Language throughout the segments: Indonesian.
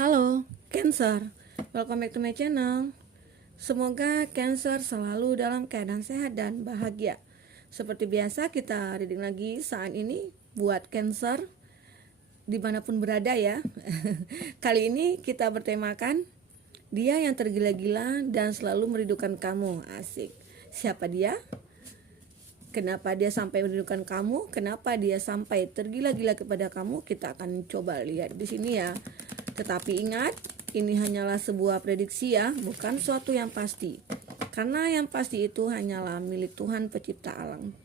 Halo, Cancer. Welcome back to my channel. Semoga Cancer selalu dalam keadaan sehat dan bahagia. Seperti biasa kita reading lagi saat ini buat Cancer dimanapun berada ya. Kali ini kita bertemakan dia yang tergila-gila dan selalu merindukan kamu. Asik. Siapa dia? Kenapa dia sampai merindukan kamu? Kenapa dia sampai tergila-gila kepada kamu? Kita akan coba lihat di sini ya. Tetapi ingat, ini hanyalah sebuah prediksi ya, bukan suatu yang pasti. Karena yang pasti itu hanyalah milik Tuhan pencipta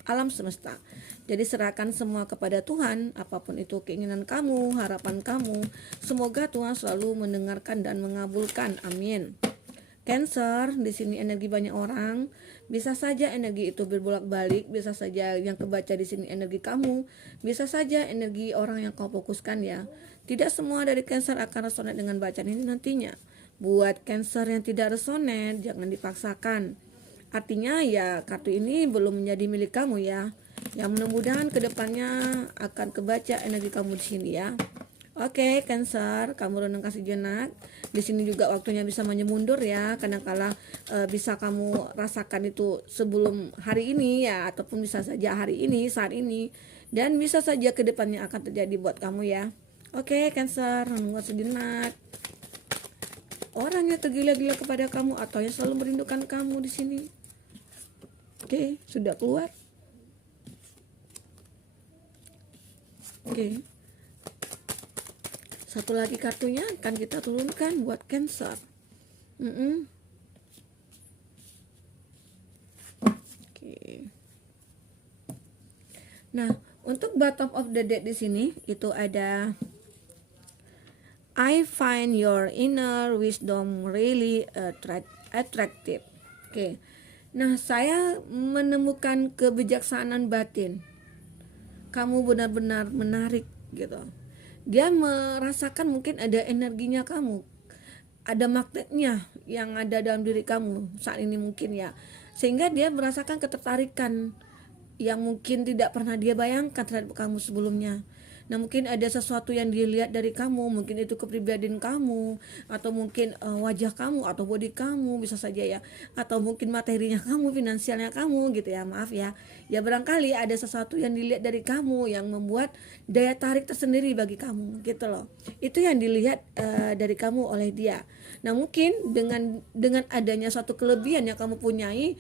alam semesta. Jadi serahkan semua kepada Tuhan, apapun itu keinginan kamu, harapan kamu. Semoga Tuhan selalu mendengarkan dan mengabulkan. Amin. Cancer, di sini energi banyak orang. Bisa saja energi itu berbolak-balik, bisa saja yang kebaca di sini energi kamu, bisa saja energi orang yang kau fokuskan ya. Tidak semua dari Cancer akan resonate dengan bacaan ini nantinya. Buat Cancer yang tidak resonate, jangan dipaksakan. Artinya ya kartu ini belum menjadi milik kamu ya. Yang mudah-mudahan kedepannya akan kebaca energi kamu di sini ya. Oke, Cancer, kamu renung kasih jenak. Di sini juga waktunya bisa mundur ya. Kadang-kala bisa kamu rasakan itu sebelum hari ini ya, ataupun bisa saja hari ini, saat ini, dan bisa saja kedepannya akan terjadi buat kamu ya. Oke, Cancer, renung kasih jenak. Orang yang tergila-gila kepada kamu atau yang selalu merindukan kamu di sini. Oke, sudah keluar. Oke. Satu lagi kartunya akan kita turunkan buat Cancer. Oke. Nah, untuk bottom of the deck di sini itu ada I find your inner wisdom really attractive. Oke. Nah, saya menemukan kebijaksanaan batin. Kamu benar-benar menarik gitu. Dia merasakan mungkin ada energinya kamu, ada magnetnya yang ada dalam diri kamu saat ini mungkin ya, sehingga dia merasakan ketertarikan yang mungkin tidak pernah dia bayangkan terhadap kamu sebelumnya. Nah, mungkin ada sesuatu yang dilihat dari kamu, mungkin itu kepribadian kamu, atau mungkin wajah kamu, atau body kamu, bisa saja ya, atau mungkin materinya kamu, finansialnya kamu gitu ya, maaf ya. Ya barangkali ada sesuatu yang dilihat dari kamu yang membuat daya tarik tersendiri bagi kamu gitu loh. Itu yang dilihat dari kamu oleh dia. Nah, mungkin dengan adanya suatu kelebihan yang kamu punyai,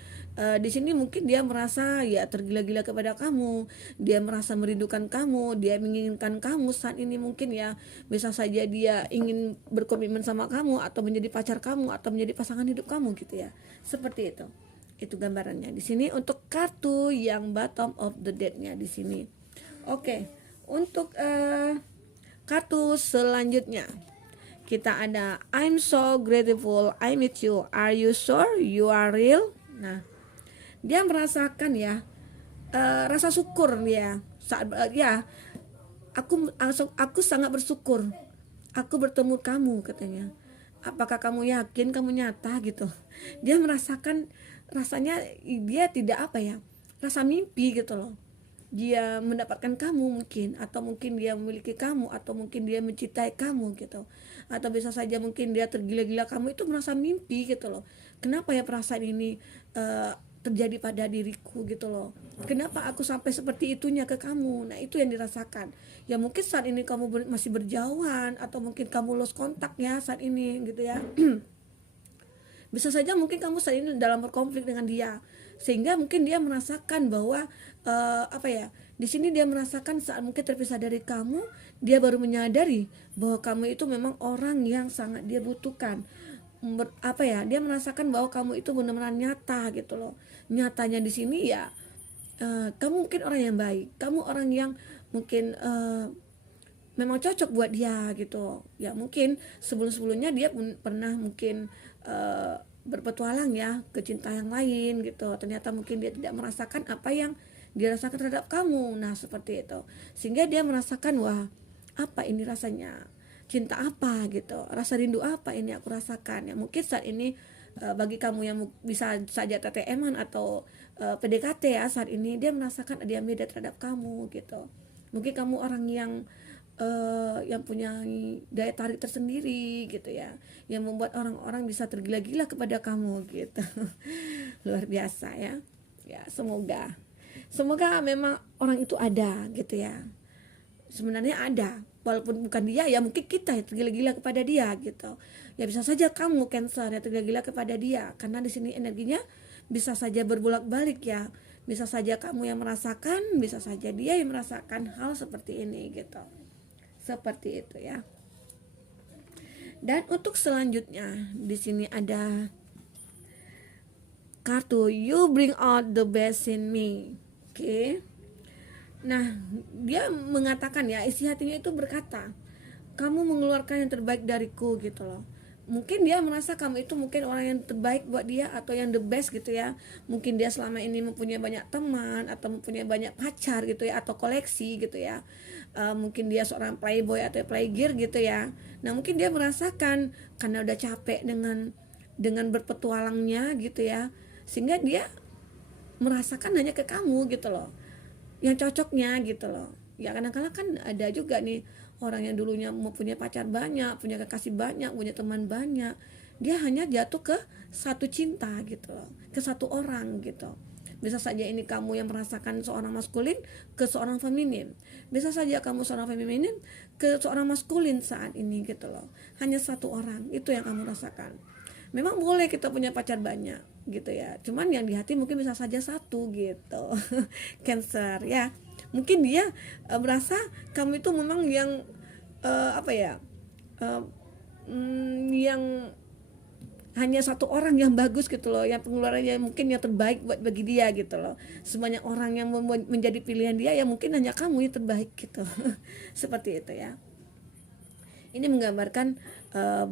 di sini mungkin dia merasa ya tergila-gila kepada kamu, dia merasa merindukan kamu, dia menginginkan kamu saat ini mungkin ya. Bisa saja dia ingin berkomitmen sama kamu, atau menjadi pacar kamu, atau menjadi pasangan hidup kamu gitu ya. Seperti itu. Itu gambarannya di sini untuk kartu yang bottom of the deck-nya di sini. Oke, untuk kartu selanjutnya kita ada I'm so grateful I meet you. Are you sure you are real? Nah, dia merasakan ya rasa syukur ya saat ya aku sangat bersyukur aku bertemu kamu katanya. Apakah kamu yakin kamu nyata gitu? Dia merasakan rasanya dia tidak apa ya, rasa mimpi gitu loh. Dia mendapatkan kamu mungkin, atau mungkin dia memiliki kamu, atau mungkin dia mencintai kamu gitu, atau bisa saja mungkin dia tergila-gila kamu, itu merasa mimpi gitu loh. Kenapa ya perasaan ini terjadi pada diriku gitu loh, kenapa aku sampai seperti itunya ke kamu. Nah, itu yang dirasakan ya. Mungkin saat ini kamu masih berjauhan, atau mungkin kamu lost kontak ya saat ini gitu ya. Bisa saja mungkin kamu saat ini dalam berkonflik dengan dia, sehingga mungkin dia merasakan bahwa apa ya, di sini dia merasakan saat mungkin terpisah dari kamu, dia baru menyadari bahwa kamu itu memang orang yang sangat dia butuhkan. Apa ya, dia merasakan bahwa kamu itu benar-benar nyata gitu loh. Nyatanya di sini ya, kamu mungkin orang yang baik, kamu orang yang mungkin memang cocok buat dia gitu ya. Mungkin sebelum-sebelumnya dia pernah mungkin berpetualang ya ke cinta yang lain gitu, ternyata mungkin dia tidak merasakan apa yang dia rasakan terhadap kamu. Nah, seperti itu, sehingga dia merasakan, wah, apa ini rasanya cinta, apa gitu, rasa rindu apa ini aku rasakan ya. Mungkin saat ini bagi kamu yang bisa saja TTM-an atau PDKT ya, saat ini dia merasakan ada yang beda terhadap kamu gitu. Mungkin kamu orang yang yang punya daya tarik tersendiri gitu ya, yang membuat orang-orang bisa tergila-gila kepada kamu gitu. Luar biasa ya. Ya, semoga memang orang itu ada gitu ya. Sebenarnya ada, walaupun bukan dia ya, mungkin kita yang tergila-gila kepada dia gitu. Ya bisa saja kamu Cancer ya tergila-gila kepada dia, karena di sini energinya bisa saja berbolak-balik ya. Bisa saja kamu yang merasakan, bisa saja dia yang merasakan hal seperti ini gitu. Seperti itu ya. Dan untuk selanjutnya di sini ada kartu You Bring Out the Best in Me. Oke. Nah, dia mengatakan ya, isi hatinya itu berkata, kamu mengeluarkan yang terbaik dariku gitu loh. Mungkin dia merasa kamu itu mungkin orang yang terbaik buat dia, atau yang the best gitu ya. Mungkin dia selama ini mempunyai banyak teman, atau mempunyai banyak pacar gitu ya, atau koleksi gitu ya. Mungkin dia seorang playboy atau playgirl gitu ya. Nah, mungkin dia merasakan karena udah capek dengan berpetualangnya gitu ya, sehingga dia merasakan hanya ke kamu gitu loh, yang cocoknya gitu loh. Ya kadang-kadang kan ada juga nih orang yang dulunya mempunyai pacar banyak, punya kekasih banyak, punya teman banyak, dia hanya jatuh ke satu cinta gitu loh, ke satu orang gitu. Bisa saja ini kamu yang merasakan seorang maskulin ke seorang feminin, bisa saja kamu seorang feminin ke seorang maskulin saat ini gitu loh. Hanya satu orang itu yang kamu rasakan. Memang boleh kita punya pacar banyak gitu ya, cuman yang di hati mungkin bisa saja satu gitu. Cancer ya, mungkin dia merasa kamu itu memang yang apa ya, uh, yang hanya satu orang yang bagus gitu loh, yang pengeluarannya mungkin yang terbaik buat bagi dia gitu loh. Sebanyak orang yang menjadi pilihan dia, ya mungkin hanya kamu yang terbaik gitu. Seperti itu ya. Ini menggambarkan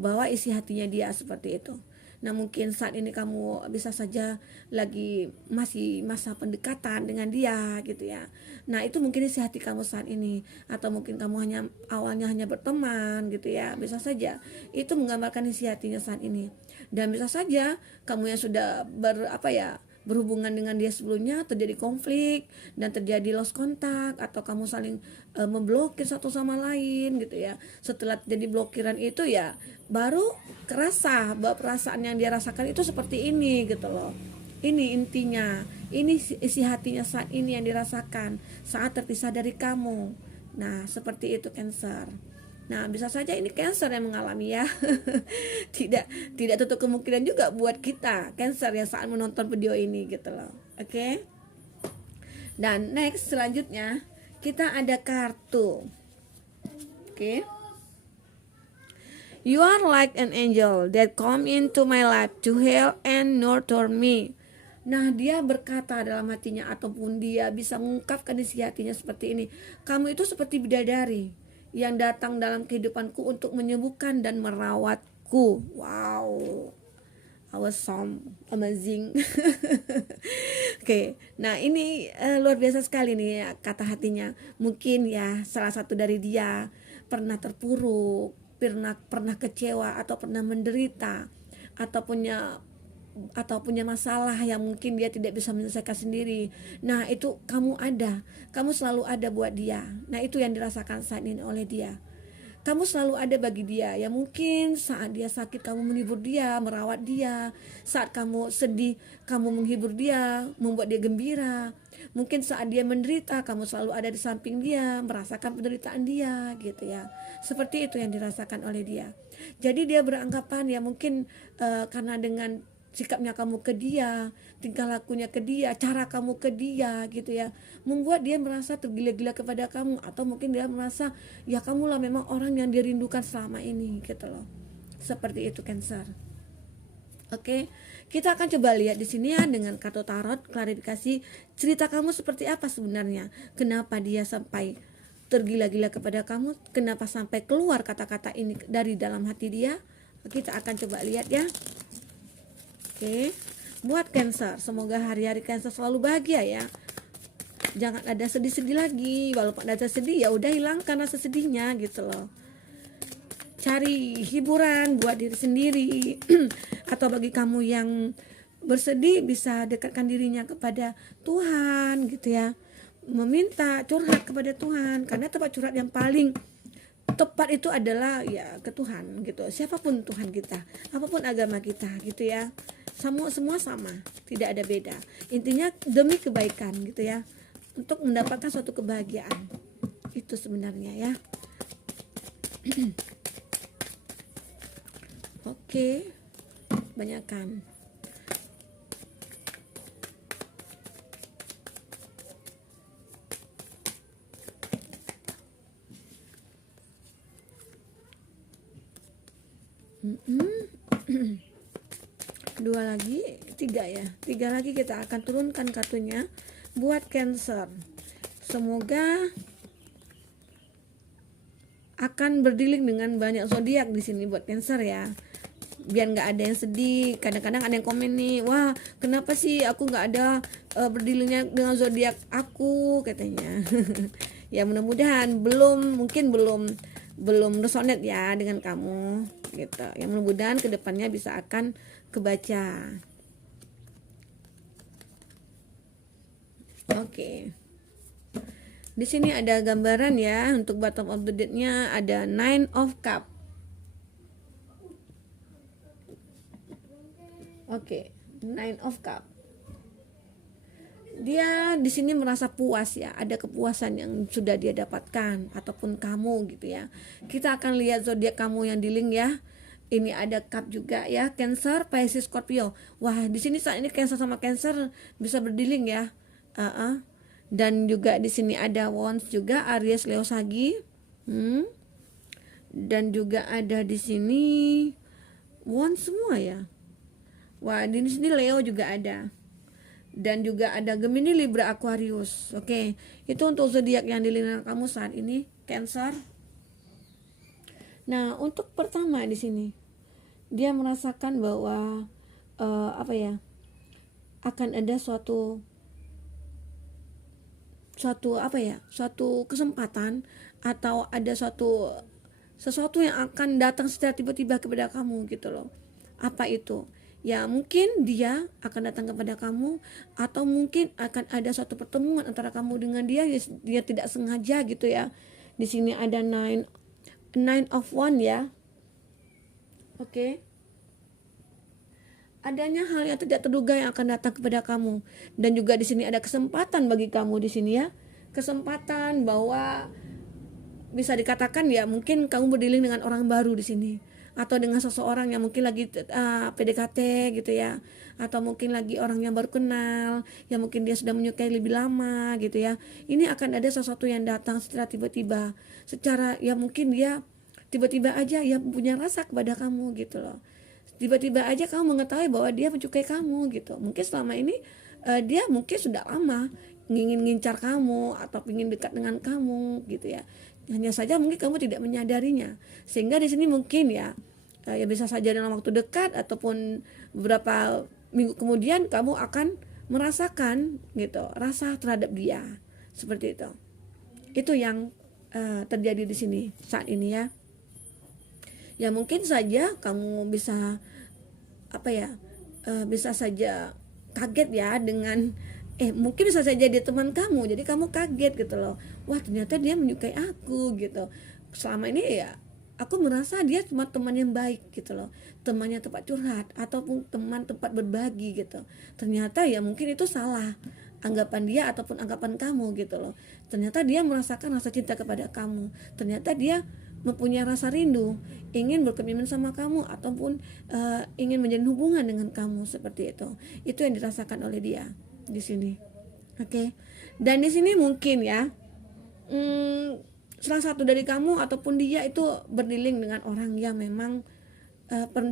bahwa isi hatinya dia seperti itu. Nah, mungkin saat ini kamu bisa saja lagi masih masa pendekatan dengan dia gitu ya. Nah, itu mungkin isi hati kamu saat ini, atau mungkin kamu awalnya hanya berteman gitu ya. Bisa saja itu menggambarkan isi hatinya saat ini. Dan bisa saja kamu yang sudah berhubungan dengan dia sebelumnya terjadi konflik dan terjadi lost kontak, atau kamu saling memblokir satu sama lain gitu ya. Setelah jadi blokiran itu ya baru kerasa bahwa perasaan yang dia rasakan itu seperti ini gitu loh. Ini intinya, ini isi hatinya saat ini yang dirasakan saat terpisah dari kamu. Nah, seperti itu Cancer. Nah, bisa saja ini Cancer yang mengalami ya. tidak tidak tutup kemungkinan juga buat kita Cancer yang saat menonton video ini gitu loh. Oke. Dan next selanjutnya kita ada kartu. Oke. You are like an angel that come into my life to help and nurture me. Nah, dia berkata dalam hatinya, ataupun dia bisa mengungkapkan isi hatinya seperti ini. Kamu itu seperti bidadari yang datang dalam kehidupanku untuk menyembuhkan dan merawatku. Wow, awesome, amazing. Oke, nah ini luar biasa sekali nih ya, kata hatinya. Mungkin ya salah satu dari dia pernah terpuruk, pernah kecewa, atau pernah menderita, atau punya masalah yang mungkin dia tidak bisa menyelesaikan sendiri. Nah, itu kamu selalu ada buat dia. Nah, itu yang dirasakan saat ini oleh dia. Kamu selalu ada bagi dia. Ya mungkin saat dia sakit kamu menghibur dia, merawat dia. Saat kamu sedih kamu menghibur dia, membuat dia gembira. Mungkin saat dia menderita kamu selalu ada di samping dia, merasakan penderitaan dia gitu ya. Seperti itu yang dirasakan oleh dia. Jadi dia beranggapan ya mungkin karena dengan sikapnya kamu ke dia, tingkah lakunya ke dia, cara kamu ke dia gitu ya, membuat dia merasa tergila-gila kepada kamu. Atau mungkin dia merasa ya kamulah memang orang yang dirindukan selama ini gitu loh. Seperti itu Cancer. Oke, kita akan coba lihat di sini ya dengan kartu tarot, klarifikasi cerita kamu seperti apa sebenarnya. Kenapa dia sampai tergila-gila kepada kamu? Kenapa sampai keluar kata-kata ini dari dalam hati dia? Kita akan coba lihat ya. Oke, buat Cancer, semoga hari-hari Cancer selalu bahagia ya. Jangan ada sedih-sedih lagi. Walaupun ada sedih ya udah hilangkan rasa sedihnya gitu loh. Cari hiburan buat diri sendiri. Atau bagi kamu yang bersedih, bisa dekatkan dirinya kepada Tuhan gitu ya, meminta curhat kepada Tuhan, karena tempat curhat yang paling tepat itu adalah ya ke Tuhan gitu. Siapapun Tuhan kita, apapun agama kita gitu ya. Semua sama, tidak ada beda. Intinya demi kebaikan gitu ya. Untuk mendapatkan suatu kebahagiaan. Itu sebenarnya ya. Oke. Banyakkan. Dua lagi, tiga ya. Tiga lagi kita akan turunkan kartunya buat Cancer. Semoga akan berdealing dengan banyak zodiak di sini buat Cancer ya. Biar nggak ada yang sedih. Kadang-kadang ada yang komen nih, wah kenapa sih aku nggak ada berdealingnya dengan zodiak aku katanya. Ya mudah-mudahan mungkin belum resonate ya dengan kamu gitu. Yang mudah-mudahan kedepannya bisa akan kebaca. Oke. Di sini ada gambaran ya, untuk bottom of the deck-nya ada Nine of Cup. Oke, Nine of Cup. Dia di sini merasa puas ya, ada kepuasan yang sudah dia dapatkan ataupun kamu gitu ya. Kita akan lihat zodiak kamu yang dealing ya. Ini ada cup juga ya, Cancer, Pisces, Scorpio. Wah, di sini saat ini Cancer sama Cancer bisa berdealing ya. Dan juga di sini ada Wands juga, Aries, Leo, Sagi. Dan juga ada di sini Wands semua ya. Wah, di sini Leo juga ada. Dan juga ada Gemini, Libra, Aquarius. Oke, itu untuk zodiak yang dilihat kamu saat ini, Cancer. Nah, untuk pertama di sini dia merasakan bahwa akan ada suatu kesempatan atau ada sesuatu yang akan datang secara tiba-tiba kepada kamu gitu loh. Apa itu? Ya mungkin dia akan datang kepada kamu, atau mungkin akan ada suatu pertemuan antara kamu dengan dia tidak sengaja gitu ya. Di sini ada nine of one ya. Oke. Adanya hal yang tidak terduga yang akan datang kepada kamu, dan juga di sini ada kesempatan bagi kamu di sini ya. Kesempatan bahwa bisa dikatakan ya, mungkin kamu berdealing dengan orang baru di sini, atau dengan seseorang yang mungkin lagi PDKT gitu ya, atau mungkin lagi orang yang baru kenal, yang mungkin dia sudah menyukai lebih lama gitu ya. Ini akan ada sesuatu yang datang secara tiba-tiba, secara ya mungkin dia tiba-tiba aja ya punya rasa kepada kamu gitu loh. Tiba-tiba aja kamu mengetahui bahwa dia menyukai kamu gitu. Mungkin selama ini dia mungkin sudah lama ingin ngincar kamu atau ingin dekat dengan kamu gitu ya. Hanya saja mungkin kamu tidak menyadarinya, sehingga di sini mungkin ya bisa saja dalam waktu dekat ataupun beberapa minggu kemudian kamu akan merasakan gitu rasa terhadap dia, seperti itu. Itu yang terjadi di sini saat ini ya. Ya mungkin saja kamu bisa bisa saja kaget ya dengan mungkin bisa saja dia teman kamu, jadi kamu kaget gitu loh. Wah, ternyata dia menyukai aku gitu. Selama ini ya aku merasa dia cuma teman yang baik gitu loh, temannya tempat curhat ataupun teman tempat berbagi gitu. Ternyata ya mungkin itu salah anggapan dia ataupun anggapan kamu gitu loh. Ternyata dia merasakan rasa cinta kepada kamu. Ternyata dia mempunyai rasa rindu, ingin berkomitmen sama kamu ataupun ingin menjalin hubungan dengan kamu, seperti itu. Itu yang dirasakan oleh dia di sini. Oke. Dan di sini mungkin ya salah satu dari kamu ataupun dia itu berdealing dengan orang yang memang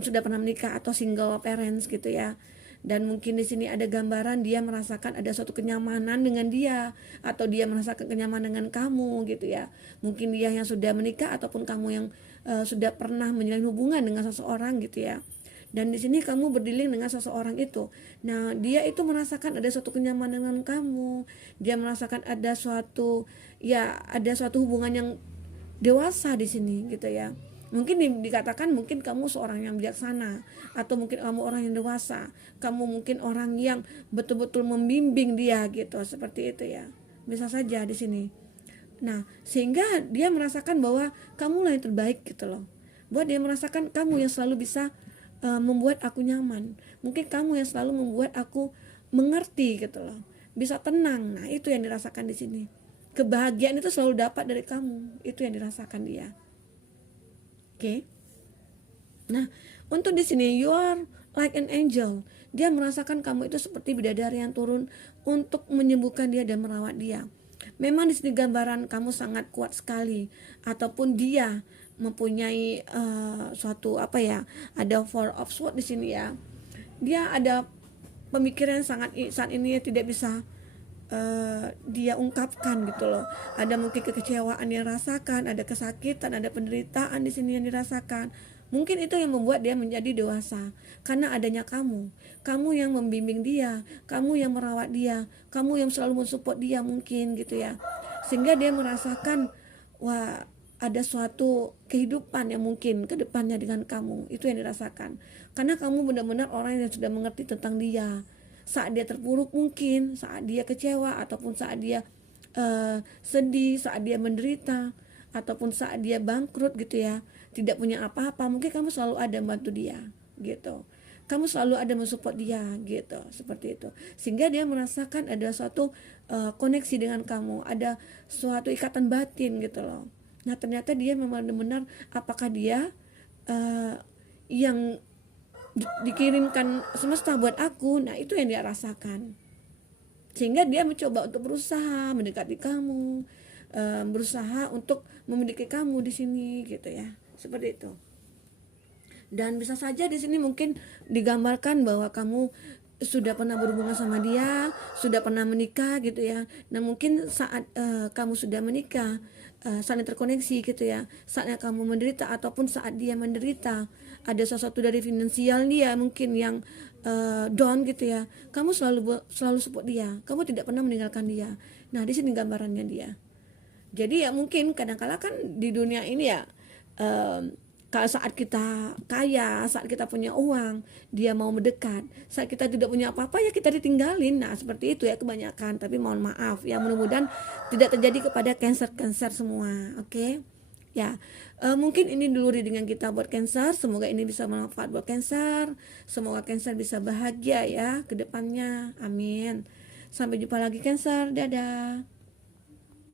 sudah pernah menikah atau single parents gitu ya. Dan mungkin di sini ada gambaran dia merasakan ada suatu kenyamanan dengan dia, atau dia merasakan kenyamanan dengan kamu gitu ya. Mungkin dia yang sudah menikah ataupun kamu yang sudah pernah menjalin hubungan dengan seseorang gitu ya. Dan di sini kamu berdealing dengan seseorang itu. Nah, dia itu merasakan ada suatu kenyamanan dengan kamu. Dia merasakan ada suatu hubungan yang dewasa di sini gitu ya. Mungkin dikatakan mungkin kamu seorang yang bijaksana, atau mungkin kamu orang yang dewasa, kamu mungkin orang yang betul-betul membimbing dia gitu, seperti itu ya. Bisa saja di sini. Nah, sehingga dia merasakan bahwa kamulah yang terbaik gitu loh. Buat dia merasakan kamu yang selalu bisa membuat aku nyaman. Mungkin kamu yang selalu membuat aku mengerti gitu loh. Bisa tenang. Nah, itu yang dirasakan di sini. Kebahagiaan itu selalu dapat dari kamu. Itu yang dirasakan dia. Oke. Nah, untuk di sini you are like an angel. Dia merasakan kamu itu seperti bidadari yang turun untuk menyembuhkan dia dan merawat dia. Memang di sini gambaran kamu sangat kuat sekali, ataupun dia mempunyai suatu ada four of sword di sini ya. Dia ada pemikiran yang saat ini tidak bisa dia ungkapkan gitu loh. Ada mungkin kekecewaan yang rasakan, ada kesakitan, ada penderitaan di sini yang dirasakan. Mungkin itu yang membuat dia menjadi dewasa, karena adanya kamu. Kamu yang membimbing dia, kamu yang merawat dia, kamu yang selalu mensupport dia mungkin gitu ya. Sehingga dia merasakan, wah, ada suatu kehidupan yang mungkin ke depannya dengan kamu. Itu yang dirasakan. Karena kamu benar-benar orang yang sudah mengerti tentang dia. Saat dia terpuruk mungkin, saat dia kecewa, ataupun saat dia sedih, saat dia menderita, ataupun saat dia bangkrut gitu ya, tidak punya apa-apa, mungkin kamu selalu ada membantu dia gitu. Kamu selalu ada mensupport dia gitu, seperti itu. Sehingga dia merasakan ada suatu koneksi dengan kamu, ada suatu ikatan batin gitu loh. Nah, ternyata dia memang benar, apakah dia yang dikirimkan semesta buat aku. Nah, itu yang dia rasakan. Sehingga dia mencoba untuk berusaha mendekati kamu, berusaha untuk memiliki kamu di sini gitu ya. Seperti itu. Dan bisa saja di sini mungkin digambarkan bahwa kamu sudah pernah berhubungan sama dia, sudah pernah menikah gitu ya. Nah, mungkin saat kamu sudah menikah, saling terkoneksi gitu ya. Saatnya kamu menderita ataupun saat dia menderita, ada sesuatu dari finansial dia mungkin yang down gitu ya. Kamu selalu support dia. Kamu tidak pernah meninggalkan dia. Nah, di sini gambarannya dia. Jadi ya mungkin kadang-kala kan di dunia ini ya, kalau saat kita kaya, saat kita punya uang, dia mau mendekat. Saat kita tidak punya apa-apa ya kita ditinggalin. Nah, seperti itu ya kebanyakan. Tapi mohon maaf ya, mudah-mudahan tidak terjadi kepada cancer semua. Oke? Ya, mungkin ini dulu readingan kita buat Cancer. Semoga ini bisa bermanfaat buat Cancer. Semoga Cancer bisa bahagia ya ke depannya. Amin. Sampai jumpa lagi Cancer. Dadah.